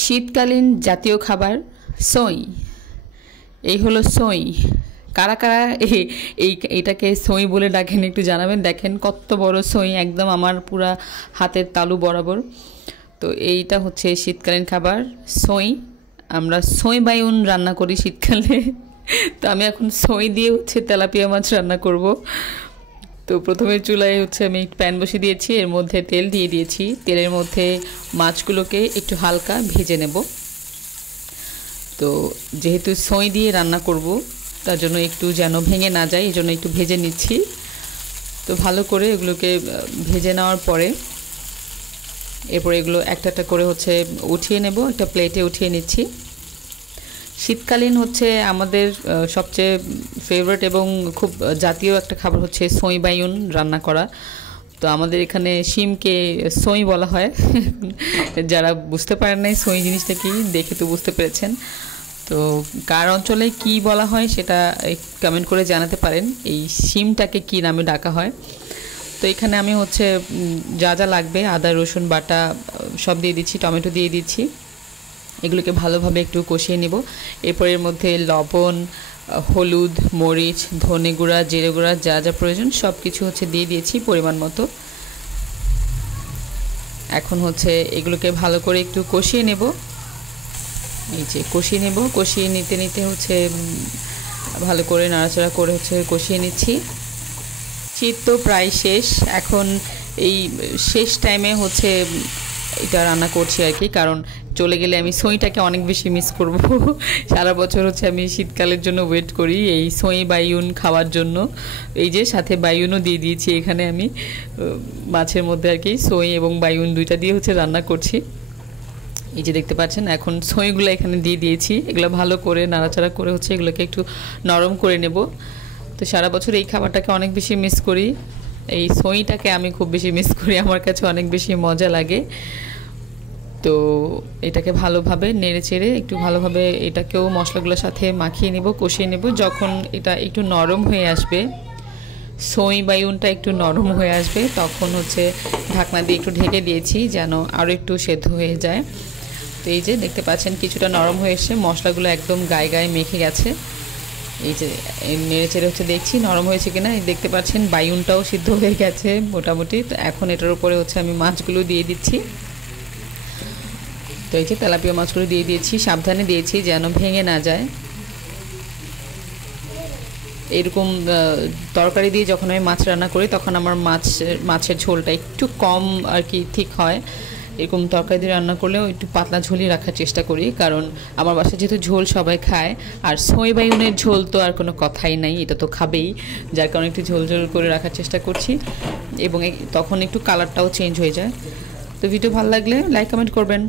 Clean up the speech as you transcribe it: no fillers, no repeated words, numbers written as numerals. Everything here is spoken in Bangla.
শীতকালীন জাতীয় খাবার সই। এই হলো সই। কারা কারা এইটাকে সই বলে ডাকেন একটু জানাবেন। দেখেন কত বড় সই, একদম আমার পুরা হাতের তালু বরাবর। তো এইটা হচ্ছে শীতকালীন খাবার সই। আমরা সই বাইউন রান্না করি শীতকালে। তো আমি এখন সই দিয়ে হচ্ছে তেলাপিয়া মাছ রান্না করব। তো প্রথমে চুলায় হচ্ছে আমি প্যান বসিয়ে দিয়েছি, এর মধ্যে তেল দিয়ে দিয়েছি। তেলের মধ্যে মাছগুলোকে একটু হালকা ভেজে নেব। তো যেহেতু সই দিয়ে রান্না করব তার জন্য একটু যেন ভেঙে না যায়, এই জন্য একটু ভেজে নিচ্ছি। তো ভালো করে এগুলোকে ভেজে নেওয়ার পরে এরপর এগুলো একটা একটা করে হচ্ছে উঠিয়ে নেব, একটা প্লেটে উঠিয়ে নিচ্ছি। শীতকালীন হচ্ছে আমাদের সবচেয়ে ফেভারিট এবং খুব জাতীয় একটা খাবার হচ্ছে সই বাইউন রান্না করা। তো আমাদের এখানে শিমকে সই বলা হয়। যারা বুঝতে পারেন নাই সই জিনিসটা কি, দেখে তো বুঝতে পেরেছেন। তো কার অঞ্চলে কি বলা হয় সেটা কমেন্ট করে জানাতে পারেন, এই শিমটাকে কি নামে ডাকা হয়। তো এখানে আমি হচ্ছে যা যা লাগবে আদা রসুন বাটা সব দিয়ে দিচ্ছি, টমেটো দিয়ে দিচ্ছি। এগুলোকে ভালোভাবে একটু কষিয়ে নেব। এরপর এর মধ্যে লবণ, হলুদ, মরিচ, ধনে গুঁড়া, জিরে গুঁড়া যা যা প্রয়োজন সব কিছু হচ্ছে দিয়ে দিয়েছি পরিমাণ মতো। এখন হচ্ছে এগুলোকে ভালো করে একটু কষিয়ে নেব। এই যে কষিয়ে নেব, কষিয়ে নিতে নিতে হচ্ছে ভালো করে নাড়াচাড়া করে হচ্ছে কষিয়ে নিচ্ছি। শীত তো প্রায় শেষ, এখন এই শেষ টাইমে হচ্ছে এটা রান্না করছি আর কি, কারণ চলে গেলে আমি সইটাকে অনেক বেশি মিস করব। সারা বছর হচ্ছে আমি শীতকালের জন্য ওয়েট করি এই সই বাইউন খাওয়ার জন্য। এই যে সাথে বাইউনও দিয়ে দিয়েছি এখানে আমি মাছের মধ্যে আর কি, সই এবং বাইউন দুইটা দিয়ে হচ্ছে রান্না করছি। এই যে দেখতে পাচ্ছেন এখন সইগুলো এখানে দিয়ে দিয়েছি। এগুলো ভালো করে নাড়াচাড়া করে হচ্ছে এগুলোকে একটু নরম করে নেব। তো সারা বছর এই খাবারটাকে অনেক বেশি মিস করি, এই সইটাকে আমি খুব বেশি মিস করি, আমার কাছে অনেক বেশি মজা লাগে। তো এটাকে ভালোভাবে নেড়ে চেড়ে একটু ভালোভাবে এটাকেও মশলাগুলোর সাথে মাখিয়ে নেব, কষিয়ে নেব। যখন এটা একটু নরম হয়ে আসবে, সই বাইউনটা একটু নরম হয়ে আসবে, তখন হচ্ছে ঢাকনা দিয়ে একটু ঢেকে দিয়েছি যেন আরও একটু সেদ্ধ হয়ে যায়। তো এই যে দেখতে পাচ্ছেন কিছুটা নরম হয়ে এসে মশলাগুলো একদম গায়ে গায়ে মেখে গেছে। এই যে নেড়ে চেড়ে হচ্ছে দেখছি নরম হয়েছে কিনা। দেখতে পাচ্ছেন বাইউনটাও সিদ্ধ হয়ে গেছে মোটামুটি। তো এখন এটার উপরে হচ্ছে আমি মাছগুলো দিয়ে দিচ্ছি। তো এই যে তেলাপিয়া মাছগুলো দিয়ে দিয়েছি, সাবধানে দিয়েছি যেন ভেঙে না যায়। এরকম তরকারি দিয়ে যখন আমি মাছ রান্না করি তখন আমার মাছের ঝোলটা একটু কম আর কি ঠিক হয়। এরকম তরকারি দিয়ে রান্না করলেও একটু পাতলা ঝোলই রাখার চেষ্টা করি, কারণ আমার বাসায় যেহেতু ঝোল সবাই খায়, আর সই বাইউনের ঝোল তো আর কোনো কথাই নাই, এটা তো খাবেই, যার কারণে একটু ঝোল ঝোল করে রাখার চেষ্টা করছি। এবং তখন একটু কালারটাও চেঞ্জ হয়ে যায়। তো ভিডিও ভালো লাগলে লাইক কমেন্ট করবেন।